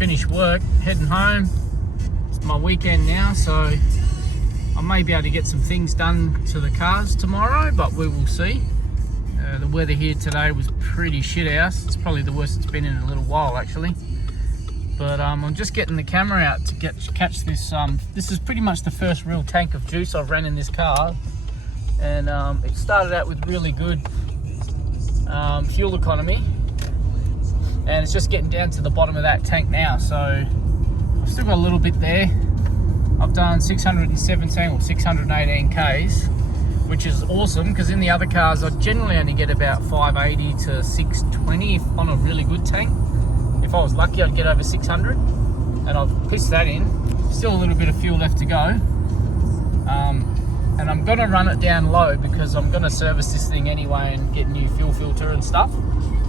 finished work, heading home. It's my weekend now, so I may be able to get some things done to the cars tomorrow, but we will see. The weather here today was pretty shit house. It's probably the worst it's been in a little while, actually. But I'm just getting the camera out to catch this. This is pretty much the first real tank of juice I've ran in this car, and it started out with really good fuel economy, and it's just getting down to the bottom of that tank now. So I've still got a little bit there. I've done 617 or 618 Ks, which is awesome, because in the other cars I generally only get about 580 to 620 on a really good tank. If I was lucky, I'd get over 600, and I've pissed that in. Still a little bit of fuel left to go, and I'm gonna run it down low because I'm gonna service this thing anyway and get new fuel filter and stuff.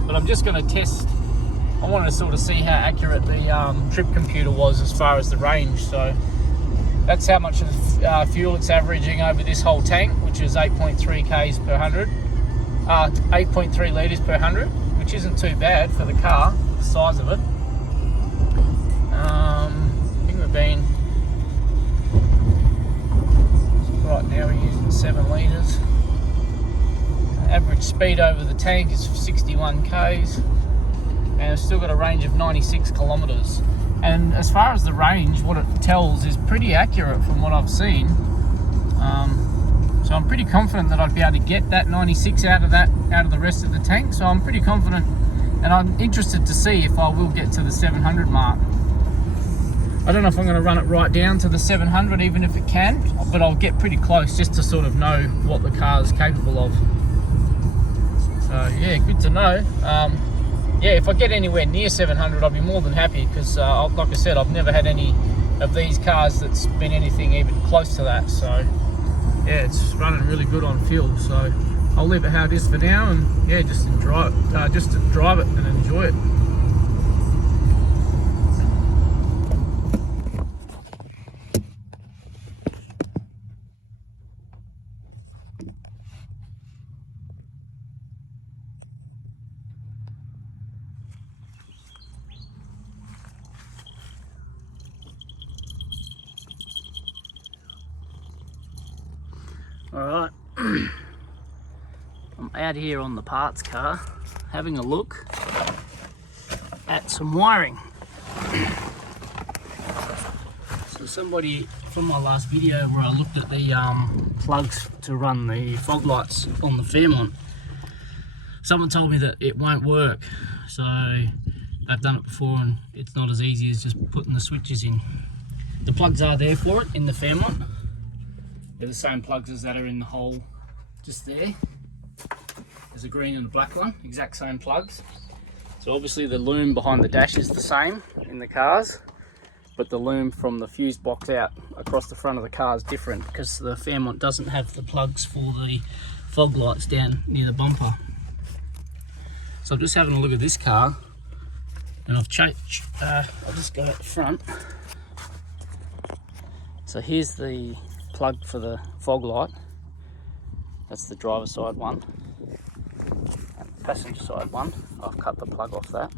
But I'm just gonna test. I wanted to sort of see how accurate the trip computer was as far as the range. So that's how much of fuel it's averaging over this whole tank, which is 8.3 Ks per 100, 8.3 litres per 100, which isn't too bad for the car, the size of it. I think we've been, right now we're using 7 litres. Average speed over the tank is 61 Ks, and it's still got a range of 96 kilometres. And as far as the range, what it tells is pretty accurate from what I've seen. So I'm pretty confident that I'd be able to get that 96 out of the rest of the tank. So I'm pretty confident, and I'm interested to see if I will get to the 700 mark. I don't know if I'm going to run it right down to the 700, even if it can, but I'll get pretty close just to sort of know what the car is capable of. So yeah, good to know. Yeah, if I get anywhere near 700, I'll be more than happy, because like I said, I've never had any of these cars that's been anything even close to that. So yeah, it's running really good on fuel. So I'll leave it how it is for now, and yeah, just to drive it and enjoy it. Alright, I'm out here on the parts car having a look at some wiring. So somebody from my last video where I looked at the plugs to run the fog lights on the Fairmont, someone told me that it won't work. So I've done it before, and it's not as easy as just putting the switches in. The plugs are there for it in the Fairmont. They're the same plugs as that are in the hole just there. There's a green and a black one, exact same plugs. So obviously the loom behind the dash is the same in the cars, but the loom from the fuse box out across the front of the car is different, because the Fairmont doesn't have the plugs for the fog lights down near the bumper. So I'm just having a look at this car, and I've changed, I'll just go at the front. So here's the plug for the fog light. That's the driver side one, and the passenger side one. I've cut the plug off that,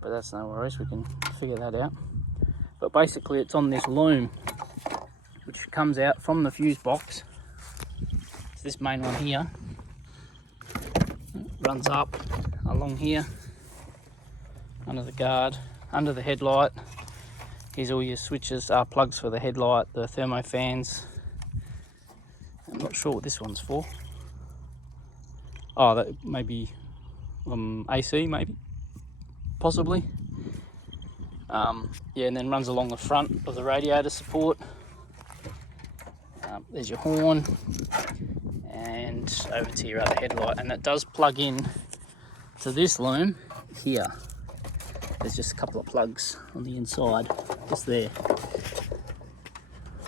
but that's no worries, we can figure that out. But basically it's on this loom which comes out from the fuse box. It's this main one here, runs up along here under the guard, under the headlight. Here's all your switches, plugs for the headlight, the thermo fans. I'm not sure what this one's for. Oh, that may be AC, maybe, possibly. Yeah, and then runs along the front of the radiator support. There's your horn, and over to your other headlight, and that does plug in to this loom here. There's just a couple of plugs on the inside, just there.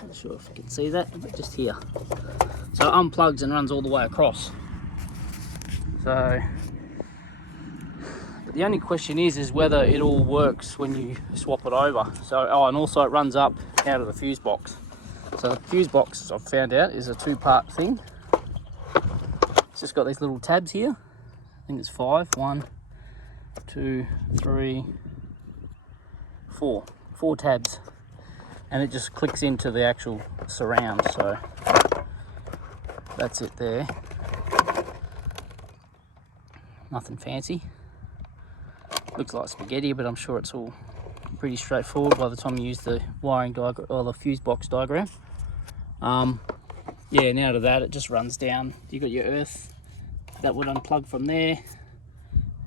Not sure if you can see that, but just here. So it unplugs and runs all the way across. So, but the only question is whether it all works when you swap it over. So, oh, and also it runs up out of the fuse box. So the fuse box, I've found out, is a two-part thing. It's just got these little tabs here. I think it's 5. 1, 2, 3, four tabs, and it just clicks into the actual surround. So that's it there. Nothing fancy. Looks like spaghetti, but I'm sure it's all pretty straightforward by the time you use the wiring diagram or the fuse box diagram. Yeah, now to that, it just runs down. You got your earth that would unplug from there,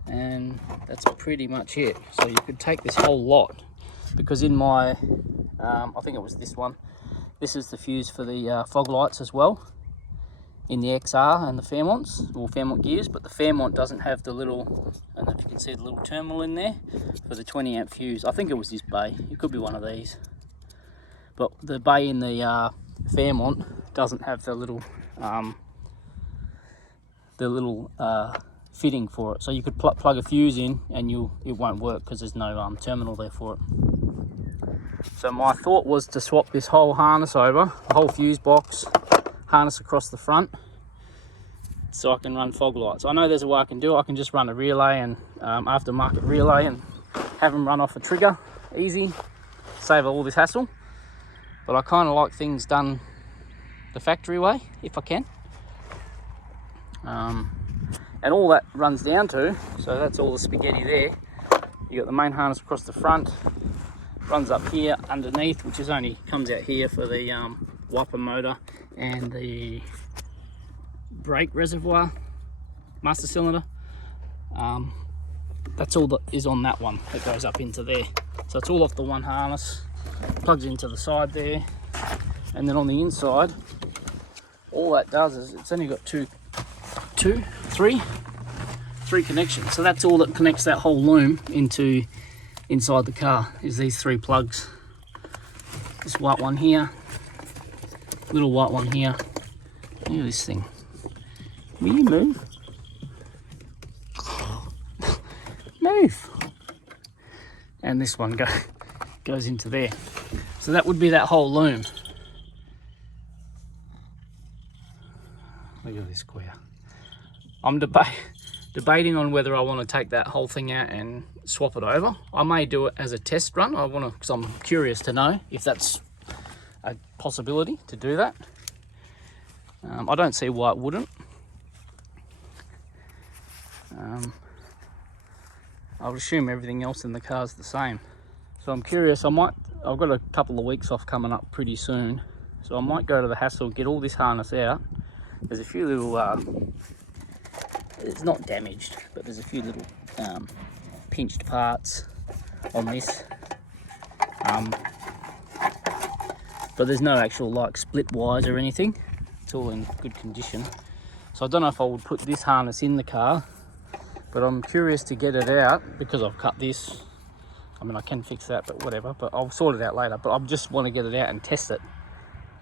and that's pretty much it. So you could take this whole lot, because in my I think it was this one, this is the fuse for the fog lights as well, in the XR and the Fairmonts, or Fairmont gears, but the Fairmont doesn't have the little, I don't know if you can see the little terminal in there for the 20 amp fuse. I think it was this bay, it could be one of these, but the bay in the Fairmont doesn't have the little fitting for it, so you could plug a fuse in and it won't work because there's no terminal there for it. So my thought was to swap this whole harness over, the whole fuse box, harness across the front, so I can run fog lights. I know there's a way I can do it. I can just run a relay and aftermarket relay and have them run off a trigger, easy, save all this hassle. But I kind of like things done the factory way if I can. And all that runs down to, so that's all the spaghetti there. You got the main harness across the front, runs up here underneath, which is only comes out here for the wiper motor and the brake reservoir, master cylinder. That's all that is on that one that goes up into there. So it's all off the one harness, plugs into the side there, and then on the inside, all that does is it's only got three connections. So that's all that connects that whole loom into inside the car, is these three plugs. This white one here, little white one here. Look at this thing. Will you move? Move. And this one goes into there. So that would be that whole loom. Look at this square. I'm debating on whether I want to take that whole thing out and swap it over. I may do it as a test run. I want to, because I'm curious to know if that's a possibility to do that. I don't see why it wouldn't. I would assume everything else in the car is the same. So I'm curious. I've got a couple of weeks off coming up pretty soon. So I might go to the hassle, get all this harness out. There's a few little, it's not damaged, but there's a few little pinched parts on this. But there's no actual like split wires or anything. It's all in good condition. So I don't know if I would put this harness in the car, but I'm curious to get it out because I've cut this. I mean, I can fix that, but whatever, but I'll sort it out later. But I just want to get it out and test it.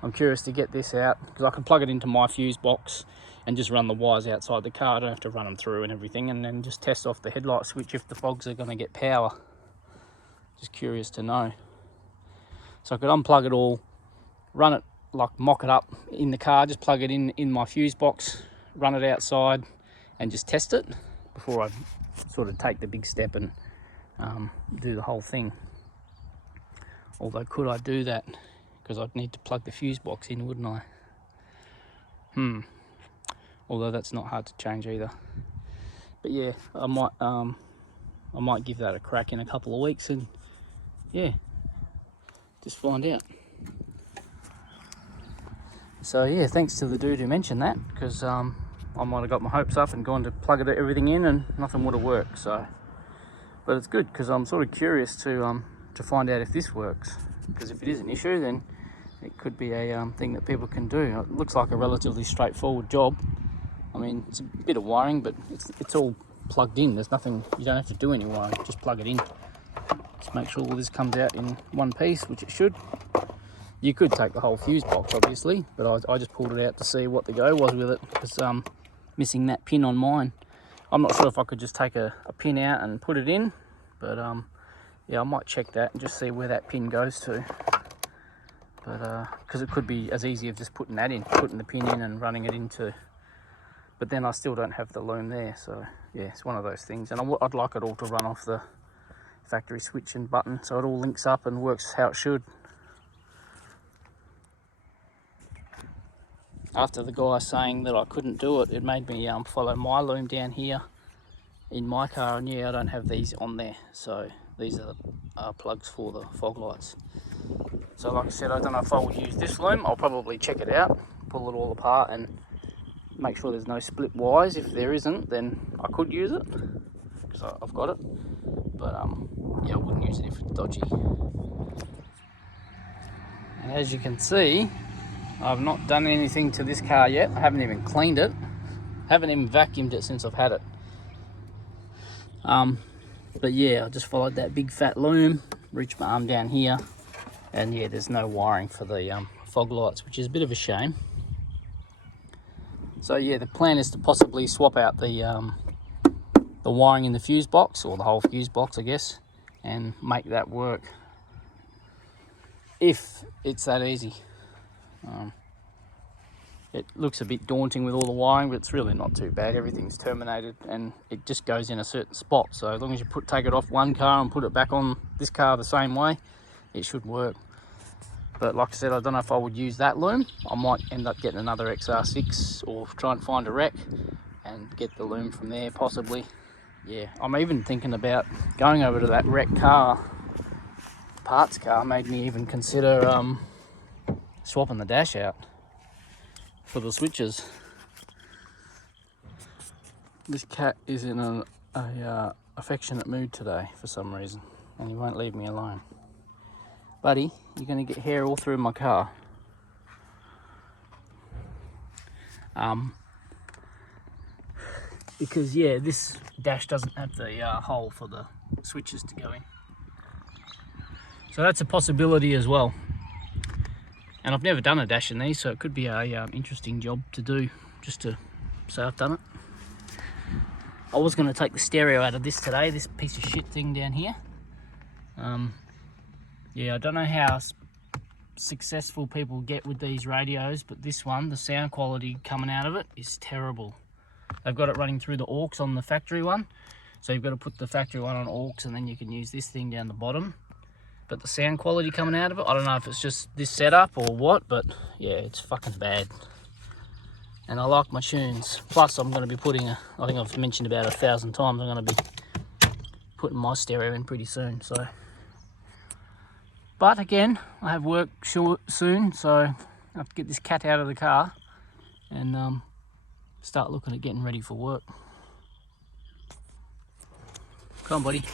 I'm curious to get this out because I can plug it into my fuse box and just run the wires outside the car. I don't have to run them through and everything, and then just test off the headlight switch if the fogs are going to get power. Just curious to know. So I could unplug it all, run it, like mock it up in the car, just plug it in my fuse box, run it outside and just test it before I sort of take the big step and do the whole thing. Although could I do that? Because I'd need to plug the fuse box in, wouldn't I? Although that's not hard to change either. But yeah, I might give that a crack in a couple of weeks and yeah, just find out. So yeah, thanks to the dude who mentioned that, because I might have got my hopes up and gone to plug everything in and nothing would have worked. So, but it's good because I'm sort of curious to find out if this works. Because if it is an issue, then it could be a thing that people can do. It looks like a relatively straightforward job. I mean, it's a bit of wiring, but it's all plugged in. There's nothing, you don't have to do any wiring, just plug it in. Just make sure all this comes out in one piece, which it should. You could take the whole fuse box, obviously, but I just pulled it out to see what the go was with it, because missing that pin on mine. I'm not sure if I could just take a pin out and put it in, but yeah, I might check that and just see where that pin goes to. But because it could be as easy as just putting that in, putting the pin in and running it into, but then I still don't have the loom there. So yeah, it's one of those things, and I'd like it all to run off the factory switch and button, so it all links up and works how it should. After the guy saying that I couldn't do it, it made me follow my loom down here in my car, and yeah, I don't have these on there, so these are the plugs for the fog lights. So like I said, I don't know if I would use this loom. I'll probably check it out, pull it all apart and make sure there's no split wires. If there isn't, then I could use it because I've got it, but yeah, I wouldn't use it if it's dodgy. And as you can see, I've not done anything to this car yet. I haven't even cleaned it, haven't even vacuumed it since I've had it. But yeah, I just followed that big fat loom, reached my arm down here, and yeah, there's no wiring for the fog lights, which is a bit of a shame. So yeah, the plan is to possibly swap out the wiring in the fuse box, or the whole fuse box I guess, and make that work, if it's that easy. It looks a bit daunting with all the wiring, but it's really not too bad. Everything's terminated and it just goes in a certain spot, so as long as you take it off one car and put it back on this car the same way, it should work. But like I said, I don't know if I would use that loom. I might end up getting another XR6 or try and find a wreck and get the loom from there possibly. Yeah, I'm even thinking about going over to that wreck car, parts car. Made me even consider swapping the dash out for the switches. This cat is in a affectionate mood today for some reason, and he won't leave me alone. Buddy, you're going to get hair all through my car. Because yeah, this dash doesn't have the hole for the switches to go in, so that's a possibility as well. And I've never done a dash in these, so it could be a interesting job to do, just to say I've done it. I was going to take the stereo out of this today, this piece of shit thing down here. Yeah, I don't know how successful people get with these radios, but this one, the sound quality coming out of it is terrible. They've got it running through the aux on the factory one, so you've got to put the factory one on aux and then you can use this thing down the bottom. But the sound quality coming out of it, I don't know if it's just this setup or what, but yeah, it's fucking bad. And I like my tunes. Plus I'm going to be putting I think I've mentioned about 1,000 times, I'm going to be putting my stereo in pretty soon, so. But again, I have work soon, so I have to get this cat out of the car and start looking at getting ready for work. Come on, buddy.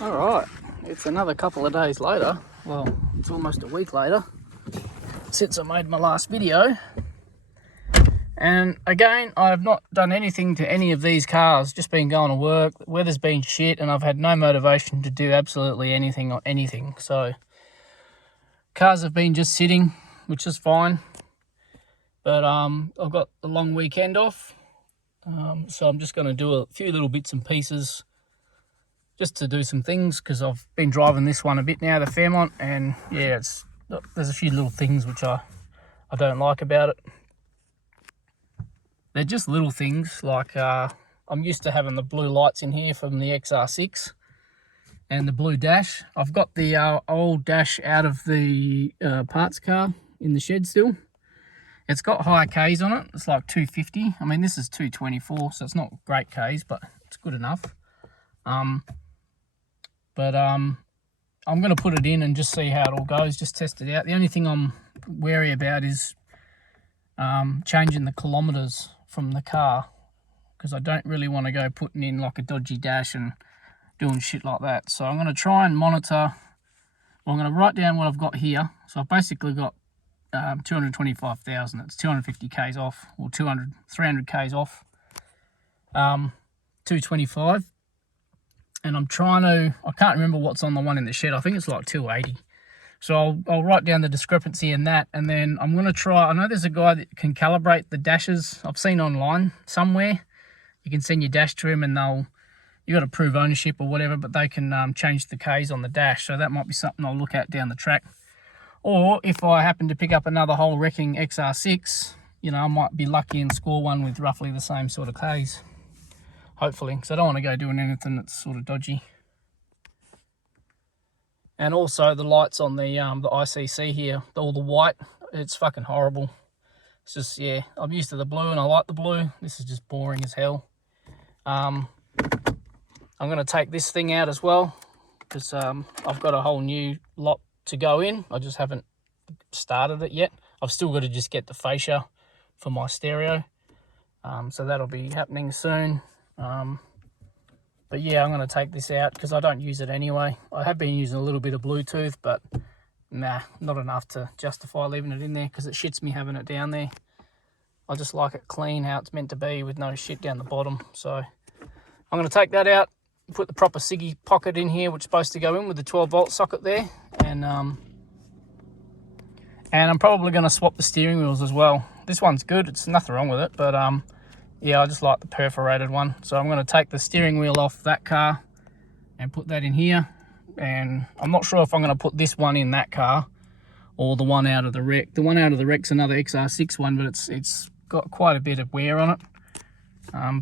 Alright, it's another couple of days later. Well, it's almost a week later since I made my last video. And again, I have not done anything to any of these cars, just been going to work. The weather's been shit and I've had no motivation to do absolutely anything or anything. So cars have been just sitting, which is fine. But I've got a long weekend off. So I'm just going to do a few little bits and pieces just to do some things, because I've been driving this one a bit now, the Fairmont, and yeah, there's a few little things which I don't like about it. They're just little things, like I'm used to having the blue lights in here from the XR6 and the blue dash. I've got the old dash out of the parts car in the shed still. It's got higher Ks on it, it's like 250. I mean, this is 224, so it's not great Ks, but it's good enough. I'm going to put it in and just see how it all goes, just test it out. The only thing I'm wary about is changing the kilometres from the car, because I don't really want to go putting in like a dodgy dash and doing shit like that. So I'm going to try and monitor, well, I'm going to write down what I've got here. So I've basically got 225,000, it's 250 Ks off, or 300 Ks off, 225. And I'm trying to, I can't remember what's on the one in the shed. I think it's like 280. So I'll write down the discrepancy in that, and then I'm going to try, I know there's a guy that can calibrate the dashes. I've seen online somewhere. You can send your dash to him and you got to prove ownership or whatever, but they can change the Ks on the dash. So that might be something I'll look at down the track. Or if I happen to pick up another whole wrecking XR6, you know, I might be lucky and score one with roughly the same sort of Ks. hopefully, because I don't want to go doing anything that's sort of dodgy. And also the lights on the ICC here, all the white, it's fucking horrible. It's just, yeah, I'm used to the blue and I like the blue. This is just boring as hell. I'm going to take this thing out as well, because I've got a whole new lot to go in. I just haven't started it yet. I've still got to just get the fascia for my stereo. So that'll be happening soon. But yeah, I'm going to take this out because I don't use it anyway. I have been using a little bit of Bluetooth, but nah, not enough to justify leaving it in there because it shits me having it down there. I just like it clean how it's meant to be with no shit down the bottom. So I'm going to take that out, put the proper Siggy pocket in here, which is supposed to go in with the 12-volt socket there. And I'm probably going to swap the steering wheels as well. This one's good, it's nothing wrong with it, but yeah, I just like the perforated one. So I'm going to take the steering wheel off that car and put that in here. And I'm not sure if I'm going to put this one in that car or the one out of the wreck. The one out of the wreck's another XR6 one, but it's got quite a bit of wear on it.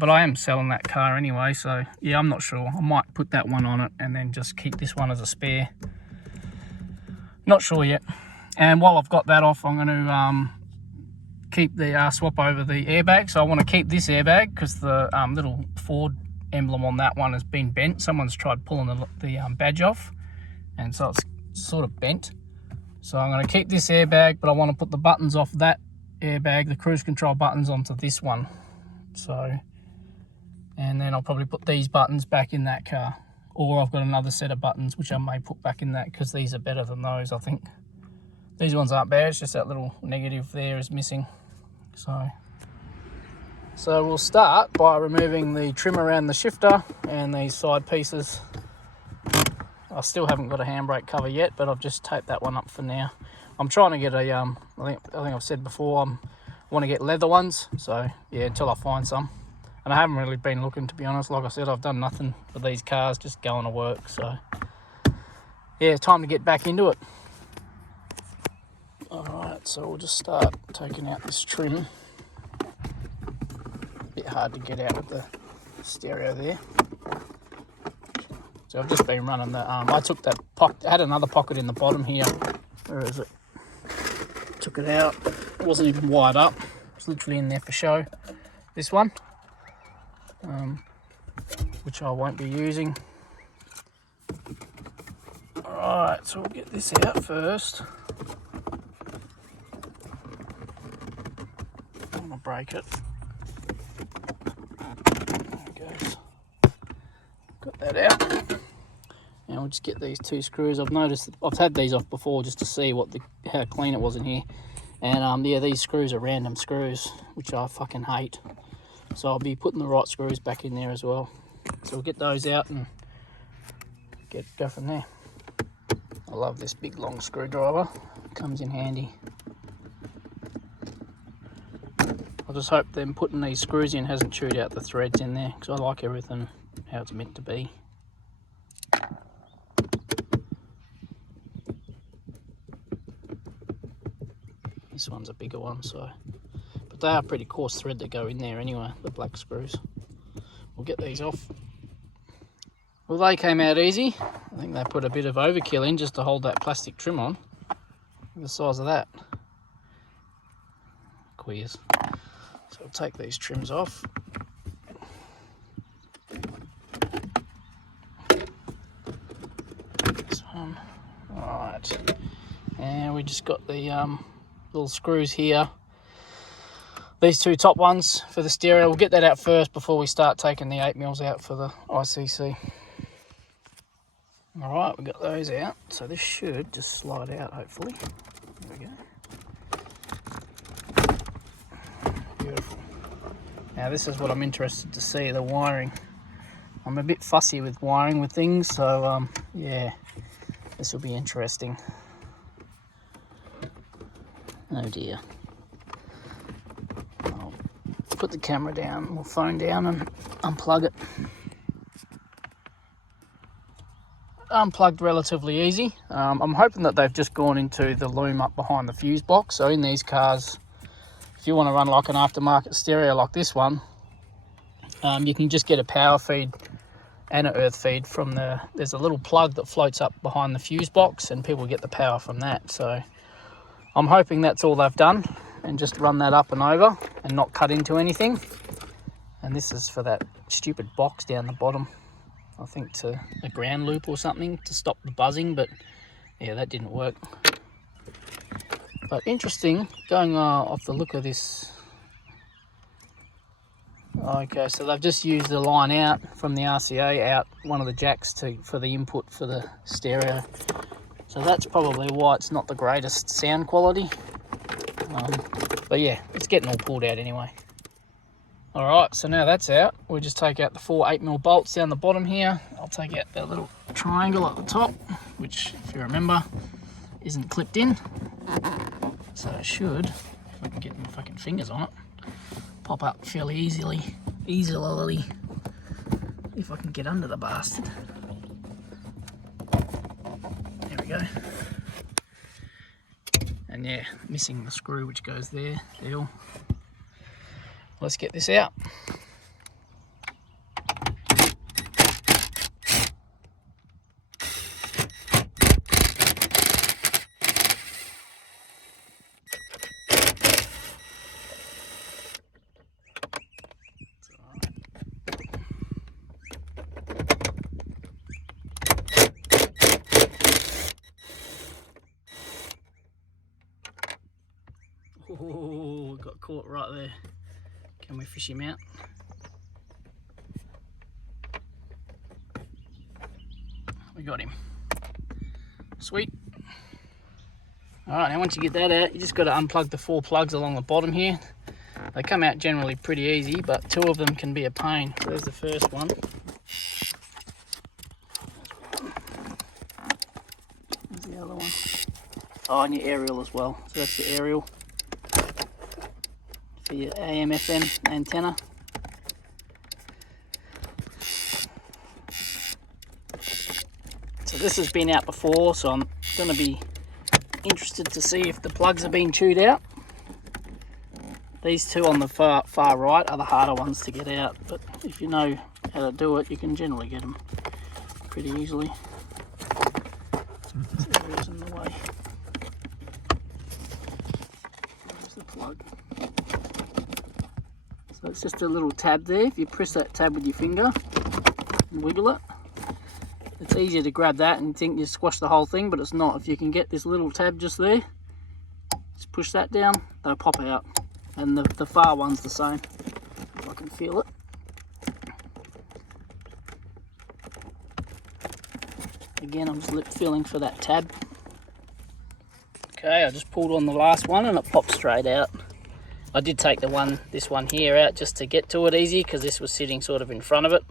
But I am selling that car anyway, so yeah, I'm not sure. I might put that one on it and then just keep this one as a spare. Not sure yet. And while I've got that off, I'm going to keep the swap over the airbag. So I want to keep this airbag because the little Ford emblem on that one has been bent. Someone's tried pulling the badge off, and so it's sort of bent. So I'm going to keep this airbag, but I want to put the buttons off that airbag, the cruise control buttons, onto this one. So, and then I'll probably put these buttons back in that car, or I've got another set of buttons which I may put back in that because these are better than those, I think. These ones aren't bad, it's just that little negative there is missing. So we'll start by removing the trim around the shifter and these side pieces. I still haven't got a handbrake cover yet, but I've just taped that one up for now. I'm trying to get a, I think I've said before, I want to get leather ones. So yeah, until I find some. And I haven't really been looking, to be honest. Like I said, I've done nothing for these cars, just going to work. So yeah, time to get back into it. Alright, so we'll just start taking out this trim. Bit hard to get out with the stereo there. So I've just been running the, I took that pocket, I had another pocket in the bottom here. Where is it? Took it out. It wasn't even wired up. It's literally in there for show. This one, which I won't be using. Alright, so we'll get this out first. I'm gonna break it. There it goes. Got that out. Now we'll just get these two screws. I've noticed that I've had these off before just to see how clean it was in here. And yeah, these screws are random screws, which I fucking hate. So I'll be putting the right screws back in there as well. So we'll get those out and go from there. I love this big long screwdriver. It comes in handy. I just hope them putting these screws in hasn't chewed out the threads in there, because I like everything how it's meant to be. This one's a bigger one, so, but they are pretty coarse thread that go in there anyway, the black screws. We'll get these off. Well, they came out easy. I think they put a bit of overkill in just to hold that plastic trim on. Look at the size of that. Queers. So I'll take these trims off. This one. Alright. And we just got the little screws here. These two top ones for the stereo. We'll get that out first before we start taking the 8mm out for the ICC. Alright, we got those out. So this should just slide out, hopefully. There we go. Beautiful. Now this is what I'm interested to see, the wiring. I'm a bit fussy with wiring with things, so yeah, this will be interesting. Oh dear. I'll put the camera down, or phone down, and unplug it. Unplugged relatively easy. I'm hoping that they've just gone into the loom up behind the fuse box. So in these cars, if you want to run like an aftermarket stereo like this one, You can just get a power feed and an earth feed from there's a little plug that floats up behind the fuse box, and people get the power from that. So I'm hoping that's all they've done, and just run that up and over and not cut into anything. And this is for that stupid box down the bottom, I think, to a ground loop or something to stop the buzzing, but yeah, that didn't work. But interesting, going off the look of this. Okay, so they've just used the line out from the RCA out one of the jacks for the input for the stereo. So that's probably why it's not the greatest sound quality. But yeah, it's getting all pulled out anyway. Alright, so now that's out, we'll just take out the 4 8mm bolts down the bottom here. I'll take out that little triangle at the top, which, if you remember, isn't clipped in. So it should, if I can get my fucking fingers on it, pop up fairly easily, if I can get under the bastard. There we go. And yeah, missing the screw which goes there. Deal. Let's get this out. Oh, got caught right there. Can we fish him out? We got him. Sweet. Alright, now once you get that out, you just got to unplug the 4 plugs along the bottom here. They come out generally pretty easy, but 2 of them can be a pain. There's the first one. There's the other one. Oh, and your aerial as well. So that's your aerial for your AM FM antenna. So this has been out before, so I'm going to be interested to see if the plugs have been chewed out. These 2 on the far right are the harder ones to get out, but if you know how to do it, you can generally get them pretty easily. This area's in the way. There's the plug. So it's just a little tab there. If you press that tab with your finger and wiggle it, it's easier to grab that and think you squash the whole thing, but it's not. If you can get this little tab just there, just push that down, they'll pop out. And the far one's the same, if I can feel it. Again, I'm just feeling for that tab. Okay, I just pulled on the last one and it popped straight out. I did take this one here out just to get to it easy, because this was sitting sort of in front of it.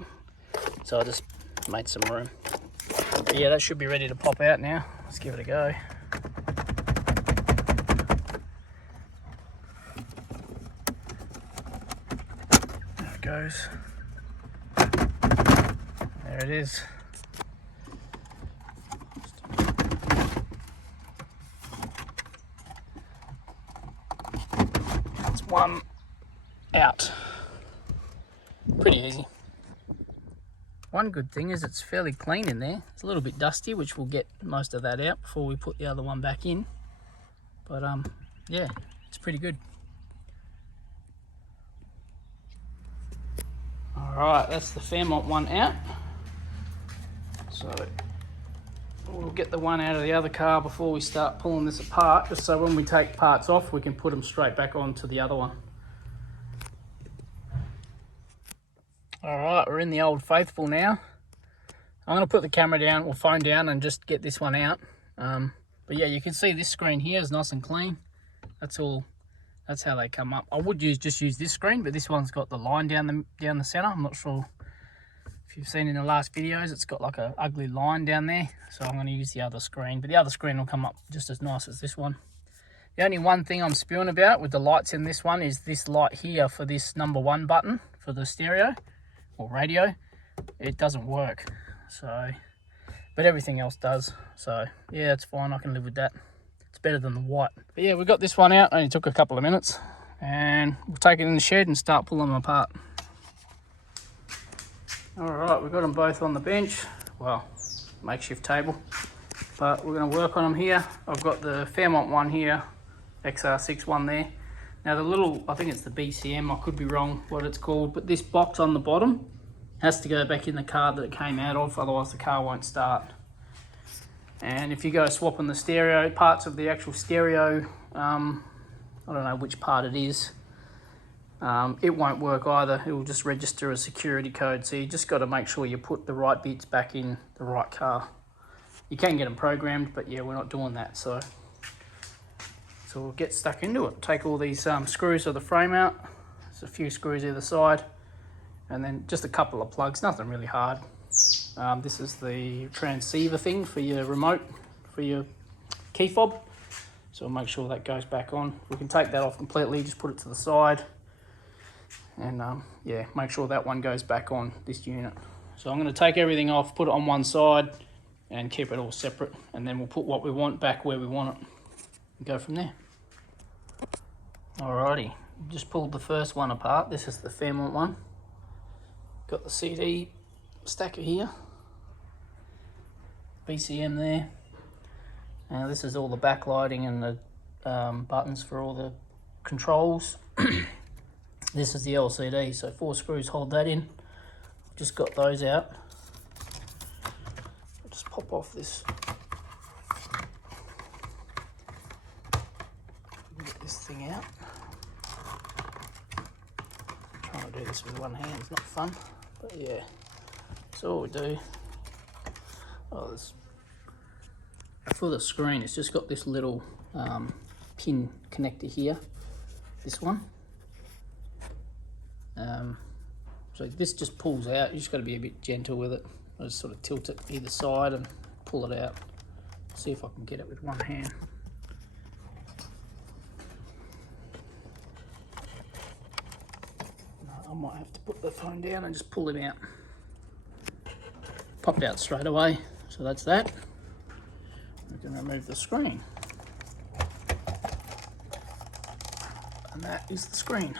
So I just made some room. But yeah, that should be ready to pop out now. Let's give it a go. There it goes. There it is. That's one out. Pretty easy. One good thing is it's fairly clean in there. It's a little bit dusty, which we'll get most of that out before we put the other one back in. But yeah, it's pretty good. Alright, that's the Fairmont one out. So we'll get the one out of the other car before we start pulling this apart, just so when we take parts off we can put them straight back onto the other one. Alright, we're in the Old Faithful now. I'm going to put the camera down, or phone down, and just get this one out. But yeah, you can see this screen here is nice and clean. That's how they come up. I would just use this screen, but this one's got the line down the center. I'm not sure if you've seen in the last videos, it's got like a ugly line down there. So I'm going to use the other screen, but the other screen will come up just as nice as this one. The only one thing I'm spewing about with the lights in this one is this light here for this #1 button for the stereo or radio. It doesn't work, so, but everything else does. So yeah, it's fine, I can live with that. It's better than the white. But yeah, we got this one out. Only took a couple of minutes, and we'll take it in the shed and start pulling them apart. Alright, we've got them both on the bench. Well, makeshift table. But we're going to work on them here. I've got the Fairmont one here, XR6 one there. Now the little, I think it's the BCM, I could be wrong what it's called, but this box on the bottom has to go back in the car that it came out of, otherwise the car won't start. And if you go swapping the stereo, parts of the actual stereo, I don't know which part it is, it won't work either. It will just register a security code. So you just got to make sure you put the right bits back in the right car. You can get them programmed, but yeah, we're not doing that. So we'll get stuck into it. Take all these screws of the frame out. There's a few screws either side, and then just a couple of plugs, nothing really hard. This is the transceiver thing for your remote, for your key fob. So we'll make sure that goes back on. We can take that off completely, just put it to the side. And yeah, make sure that one goes back on this unit. So I'm going to take everything off, put it on one side, and keep it all separate. And then we'll put what we want back where we want it. And go from there. Alrighty, just pulled the first one apart. This is the Fairmont one. Got the CD stacker here. BCM there. Now this is all the backlighting and the buttons for all the controls. This is the LCD, so 4 screws hold that in. Just got those out. I'll just pop off this. Get this thing out. Trying to do this with one hand is not fun, but yeah, that's all we do. Oh, this for the screen, it's just got this little pin connector here. This one. So this just pulls out. You just got to be a bit gentle with it. I just sort of tilt it either side and pull it out. See if I can get it with one hand. I might have to put the phone down and just pull it out. Popped out straight away. So that's that. We can remove the screen. And that is the screen.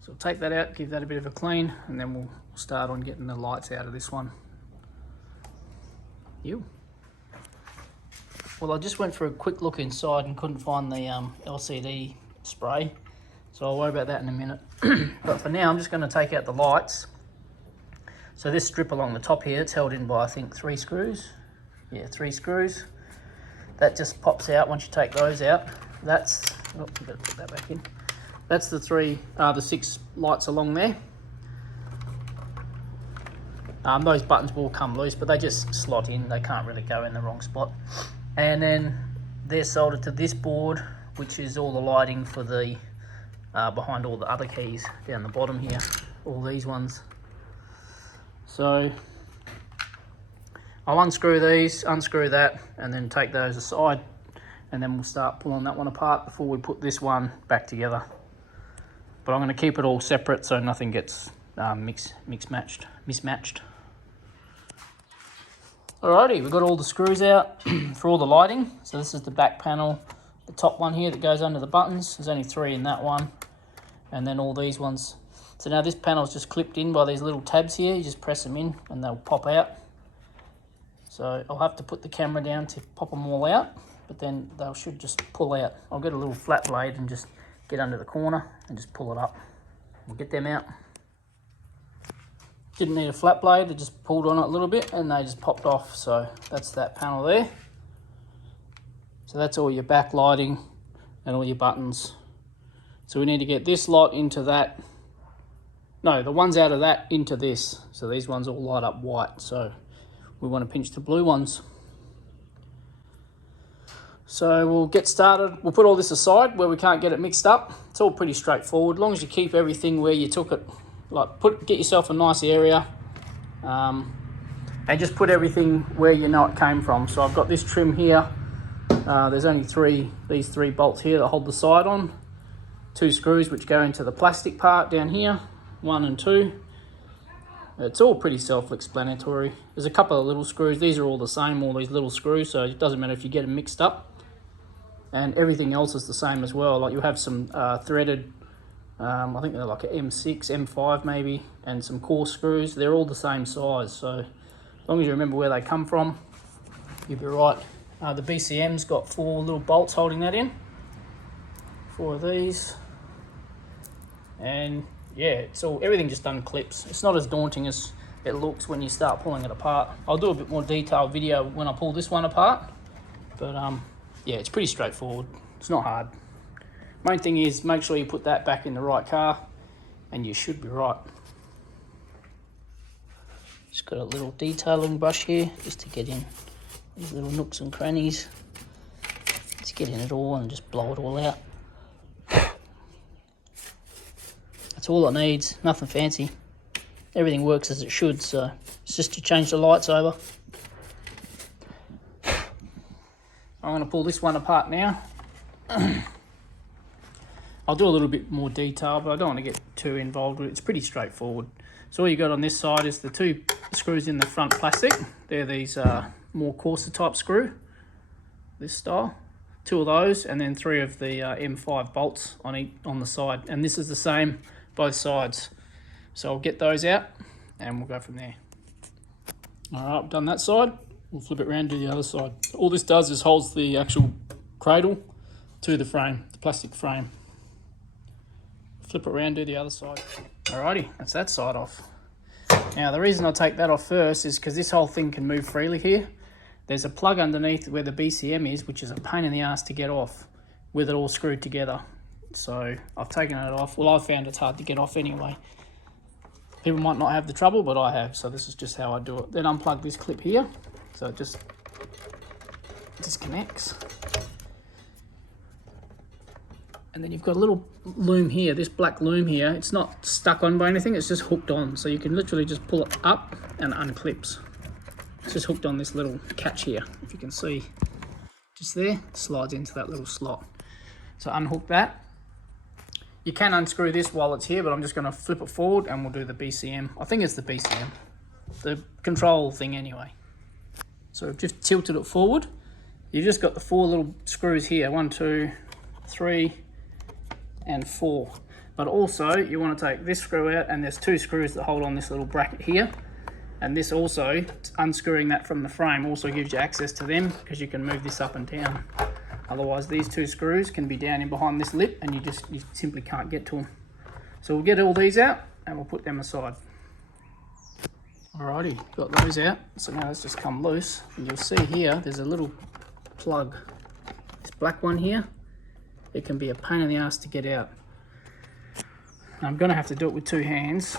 So we'll take that out, give that a bit of a clean, and then we'll start on getting the lights out of this one. Well, I just went for a quick look inside and couldn't find the LCD spray, so I'll worry about that in a minute. But for now, I'm just going to take out the lights. So this strip along the top here, it's held in by I think 3 screws. Yeah, 3 screws. That just pops out once you take those out. That's, oh, you better put that back in. That's the 6 lights along there. Those buttons will come loose, but they just slot in. They can't really go in the wrong spot. And then they're soldered to this board, which is all the lighting for the behind all the other keys down the bottom here. All these ones. So I'll unscrew these, unscrew that, and then take those aside, and then we'll start pulling that one apart before we put this one back together. But I'm going to keep it all separate so nothing gets mismatched. Alrighty, we've got all the screws out for all the lighting. So this is the back panel, the top one here that goes under the buttons. There's only 3 in that one, and then all these ones. So now this panel is just clipped in by these little tabs here. You just press them in and they'll pop out. So I'll have to put the camera down to pop them all out, but then they should just pull out. I'll get a little flat blade and just get under the corner and just pull it up. We'll get them out. Didn't need a flat blade, it just pulled on it a little bit and they just popped off. So that's that panel there. So that's all your backlighting and all your buttons. So we need to get this lot into that. No, the ones out of that into this. So these ones all light up white. So we want to pinch the blue ones. So we'll get started. We'll put all this aside where we can't get it mixed up. It's all pretty straightforward. As long as you keep everything where you took it. Like get yourself a nice area. And just put everything where you know it came from. So I've got this trim here. There's only these three bolts here that hold the side on. 2 screws which go into the plastic part down here. 1 and 2. It's all pretty self-explanatory. There's a couple of little screws. These are all the same, all these little screws, so it doesn't matter if you get them mixed up. And everything else is the same as well. Like you'll have some threaded I think they're like an M6, M5 maybe, and some core screws. They're all the same size, so as long as you remember where they come from, you'll be right. The BCM's got 4 little bolts holding that in. 4 of these. And yeah, it's all, everything just unclips. It's not as daunting as it looks when you start pulling it apart. I'll do a bit more detailed video when I pull this one apart, but yeah, it's pretty straightforward. It's not hard. Main thing is make sure you put that back in the right car and you should be right. Just got a little detailing brush here just to get in these little nooks and crannies. Just get in it all and just blow it all out. That's all it needs, nothing fancy. Everything works as it should, so it's just to change the lights over. I'm going to pull this one apart now. I'll do a little bit more detail, but I don't want to get too involved with it. It's pretty straightforward. So all you got on this side is the 2 screws in the front plastic. They're these more coarser type screw, this style. 2 of those, and then 3 of the M5 bolts on the side. And this is the same both sides. So I'll get those out and we'll go from there. All right, I've done that side. We'll flip it around to the other side. All this does is holds the actual cradle to the frame, the plastic frame. Flip it around to the other side. Alrighty, that's that side off. Now the reason I take that off first is because this whole thing can move freely here. There's a plug underneath where the BCM is, which is a pain in the ass to get off with it all screwed together. So I've taken it off. Well, I've found it's hard to get off anyway. People might not have the trouble, but I have, so this is just how I do it. Then unplug this clip here, so it just disconnects. And then you've got a little loom here, this black loom here. It's not stuck on by anything, it's just hooked on. So you can literally just pull it up and unclips. It's just hooked on this little catch here, if you can see. Just there, slides into that little slot. So unhook that. You can unscrew this while it's here, but I'm just going to flip it forward and we'll do the BCM. I think it's the BCM, the control thing anyway. So I've just tilted it forward. You've just got the 4 little screws here, 1, 2, 3, and 4. But also you want to take this screw out, and there's 2 screws that hold on this little bracket here. And this also, unscrewing that from the frame also gives you access to them, because you can move this up and down. Otherwise these 2 screws can be down in behind this lip and you simply can't get to them. So we'll get all these out and we'll put them aside. Alrighty, got those out. So now let's just come loose. And you'll see here, there's a little plug. This black one here, it can be a pain in the ass to get out. I'm gonna have to do it with 2 hands,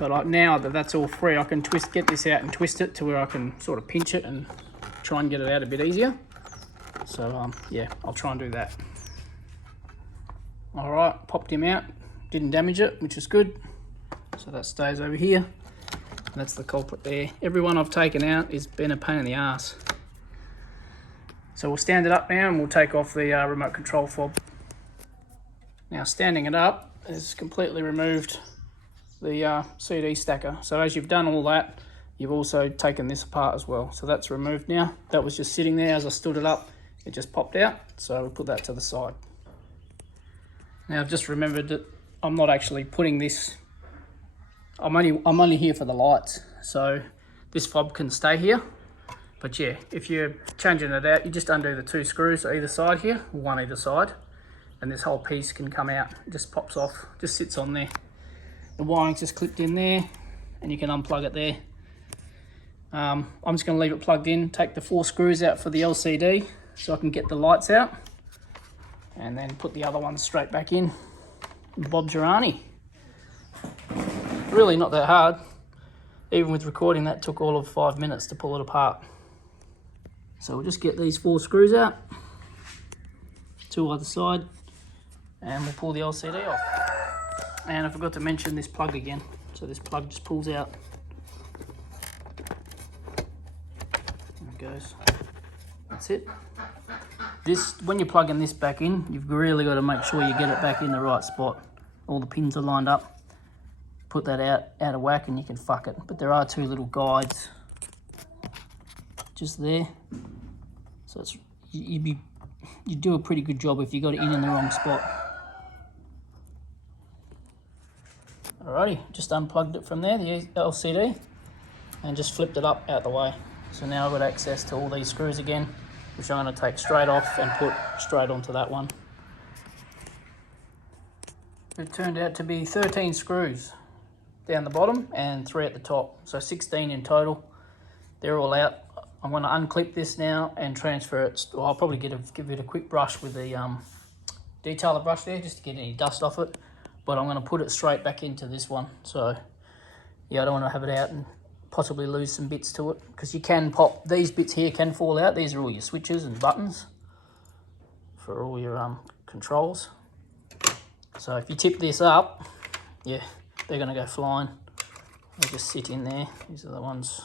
but now that that's all free, I can get this out and twist it to where I can sort of pinch it and try and get it out a bit easier. So yeah, I'll try and do that. All right, popped him out, didn't damage it, which is good. So that stays over here. And that's the culprit there. Everyone I've taken out has been a pain in the ass. So we'll stand it up now and we'll take off the remote control fob. Now standing it up has completely removed the CD stacker. So as you've done all that, you've also taken this apart as well. So that's removed now. That was just sitting there as I stood it up. It just popped out, so we'll put that to the side. Now I've just remembered that I'm not actually putting this, I'm only here for the lights, so this fob can stay here. But yeah, if you're changing it out, you just undo the 2 screws either side here, one either side, and this whole piece can come out. It just pops off, just sits on there. The wiring's just clipped in there, and you can unplug it there. I'm just going to leave it plugged in, take the 4 screws out for the LCD, so I can get the lights out, and then put the other ones straight back in. Bob's your auntie. Really not that hard. Even with recording, that took all of 5 minutes to pull it apart. So we'll just get these 4 screws out, 2 either side, and we'll pull the LCD off. And I forgot to mention this plug again. So this plug just pulls out. There it goes. That's it. This, when you're plugging this back in, you've really got to make sure you get it back in the right spot. All the pins are lined up. Put that out of whack and you can fuck it. But there are 2 little guides just there. So it's, you do a pretty good job if you got it in the wrong spot. Alrighty, just unplugged it from there, the LCD, and just flipped it up out the way. So now I've got access to all these screws again, which I'm going to take straight off and put straight onto that one. It turned out to be 13 screws down the bottom and 3 at the top, so 16 in total. They're all out. I'm going to unclip this now and transfer it. Well, I'll probably give it a quick brush with the detailer brush there, just to get any dust off it. But I'm going to put it straight back into this one. So yeah, I don't want to have it out and possibly lose some bits to it, because you can pop, these bits here can fall out. These are all your switches and buttons for all your controls. So if you tip this up, yeah, they're going to go flying. They just sit in there. These are the ones,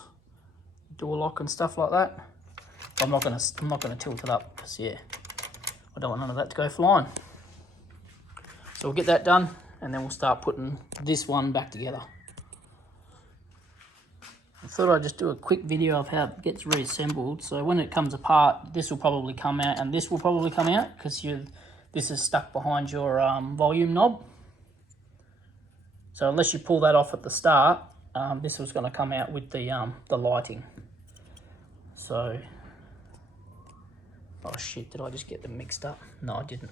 door lock and stuff like that. I'm not going to tilt it up, because yeah, I don't want none of that to go flying. So we'll get that done, and then we'll start putting this one back together. I thought I'd just do a quick video of how it gets reassembled. So when it comes apart, this will probably come out, and this will probably come out, because this is stuck behind your volume knob. So unless you pull that off at the start, this was going to come out with the lighting. So, oh shit, did I just get them mixed up? No, I didn't.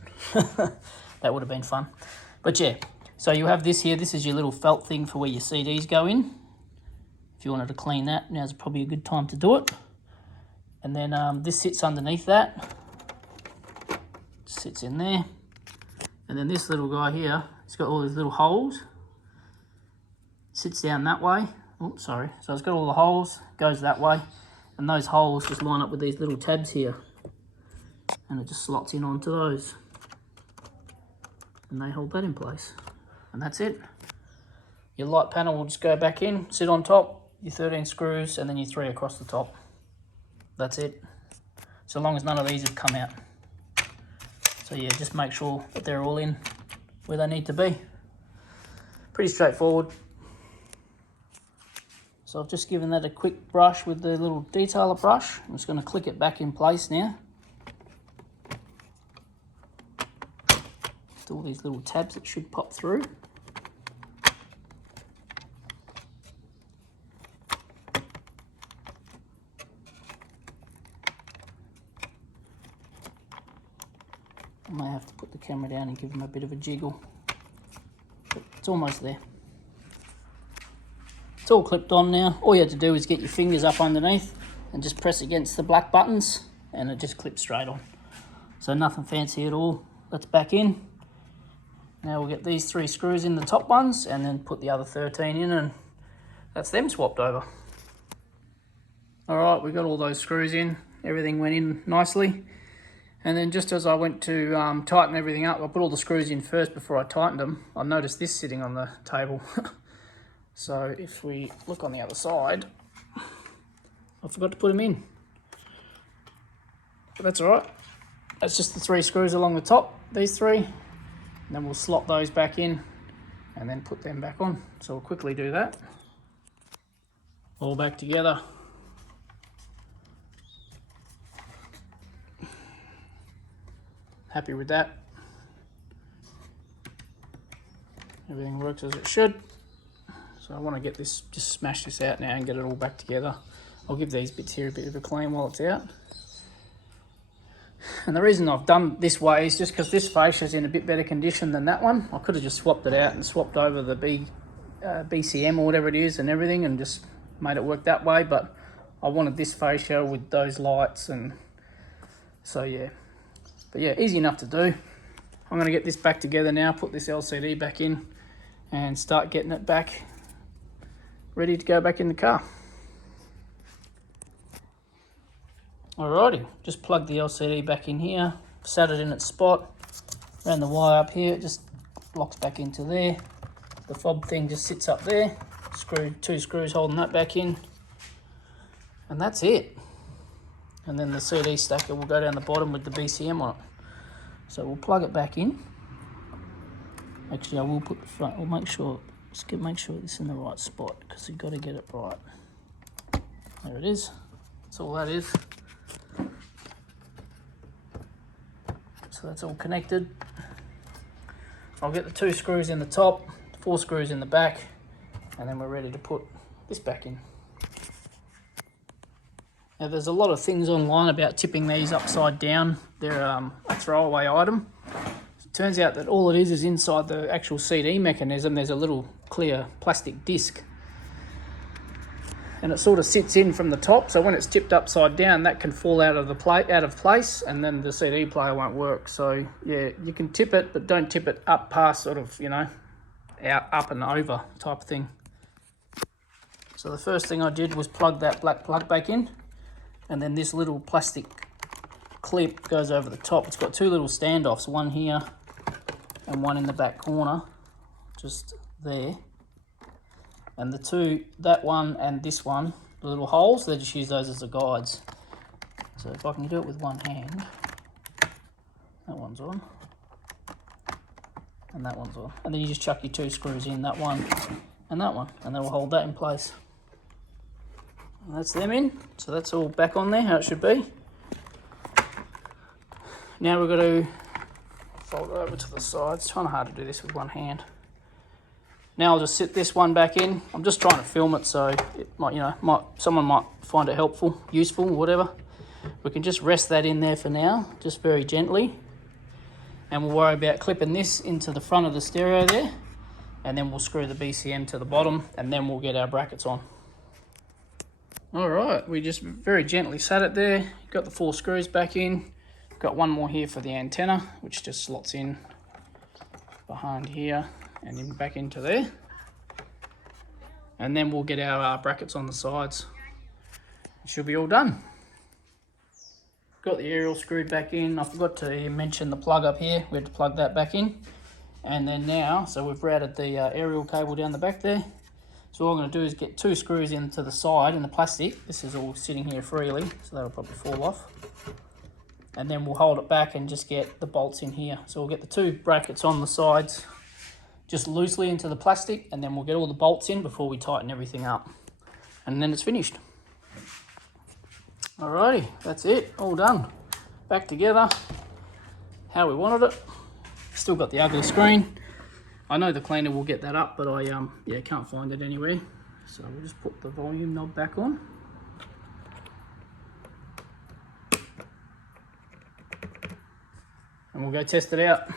That would have been fun. But yeah, so you have this here. This is your little felt thing for where your CDs go in. If you wanted to clean that, now's probably a good time to do it. And then this sits underneath that. Sits in there. And then this little guy here, it's got all these little holes. Sits down that way. Oh, sorry. So it's got all the holes, goes that way. And those holes just line up with these little tabs here. And it just slots in onto those. And they hold that in place. And that's it. Your light panel will just go back in, sit on top, your 13 screws, and then your 3 across the top. That's it. So long as none of these have come out. So yeah, just make sure that they're all in where they need to be. Pretty straightforward. So I've just given that a quick brush with the little detailer brush. I'm just going to click it back in place now. All these little tabs that should pop through. I may have to put the camera down and give them a bit of a jiggle, but it's almost there. It's all clipped on now. All you have to do is get your fingers up underneath and just press against the black buttons, and it just clips straight on. So nothing fancy at all. That's back in. Now we'll get these 3 screws in, the top ones, and then put the other 13 in, and that's them swapped over. Alright, we got all those screws in. Everything went in nicely. And then just as I went to tighten everything up, I put all the screws in first before I tightened them. I noticed this sitting on the table. So if we look on the other side, I forgot to put them in. But that's alright. That's just the 3 screws along the top, these 3. And then we'll slot those back in and then put them back on. So we'll quickly do that. All back together. Happy with that. Everything works as it should. So I want to get this, just smash this out now and get it all back together. I'll give these bits here a bit of a clean while it's out. And the reason I've done this way is just because this fascia is in a bit better condition than that one. I could have just swapped it out and swapped over the BCM or whatever it is and everything and just made it work that way, but I wanted this fascia with those lights, and so yeah. But yeah, easy enough to do. I'm going to get this back together now, put this LCD back in and start getting it back ready to go back in the car. Alrighty, just plug the LCD back in here, sat it in its spot, ran the wire up here, it just locks back into there. The fob thing just sits up there, 2 screws holding that back in, and that's it. And then the CD stacker will go down the bottom with the BCM on it. So we'll plug it back in. Actually, I will put the front, we'll make sure it's in the right spot, because you've got to get it right. There it is, that's all that is. So that's all connected. I'll get the 2 screws in the top, 4 screws in the back, and then we're ready to put this back in. Now there's a lot of things online about tipping these upside down. They're a throwaway item. It turns out that all it is inside the actual CD mechanism, there's a little clear plastic disc. And it sort of sits in from the top, so when it's tipped upside down, that can fall out of place, and then the CD player won't work. So yeah, you can tip it, but don't tip it up past sort of, you know, out, up and over type of thing. So the first thing I did was plug that black plug back in, and then this little plastic clip goes over the top. It's got 2 little standoffs, one here and one in the back corner, just there. And the 2, that one and this one, the little holes, they just use those as the guides. So if I can do it with one hand, that one's on, and that one's on. And then you just chuck your 2 screws in, that one, and that will hold that in place. And that's them in, so that's all back on there, how it should be. Now we've got to fold it over to the side. It's kind of hard to do this with one hand. Now I'll just sit this one back in. I'm just trying to film it, so it might, you know, someone might find it helpful, useful, whatever. We can just rest that in there for now, just very gently. And we'll worry about clipping this into the front of the stereo there, and then we'll screw the BCM to the bottom, and then we'll get our brackets on. All right, we just very gently sat it there. Got the 4 screws back in. Got one more here for the antenna, which just slots in behind here and in back into there. And then we'll get our brackets on the sides. It should be all done. Got the aerial screwed back in. I forgot to mention the plug up here. We had to plug that back in. And then now, so we've routed the aerial cable down the back there. So all I'm going to do is get 2 screws into the side in the plastic. This is all sitting here freely, so that'll probably fall off. And then we'll hold it back and just get the bolts in here. So we'll get the 2 brackets on the sides just loosely into the plastic, and then we'll get all the bolts in before we tighten everything up. And then it's finished. Alrighty, that's it, all done. Back together, how we wanted it. Still got the ugly screen. I know the cleaner will get that up, but I yeah, can't find it anywhere. So we'll just put the volume knob back on. And we'll go test it out.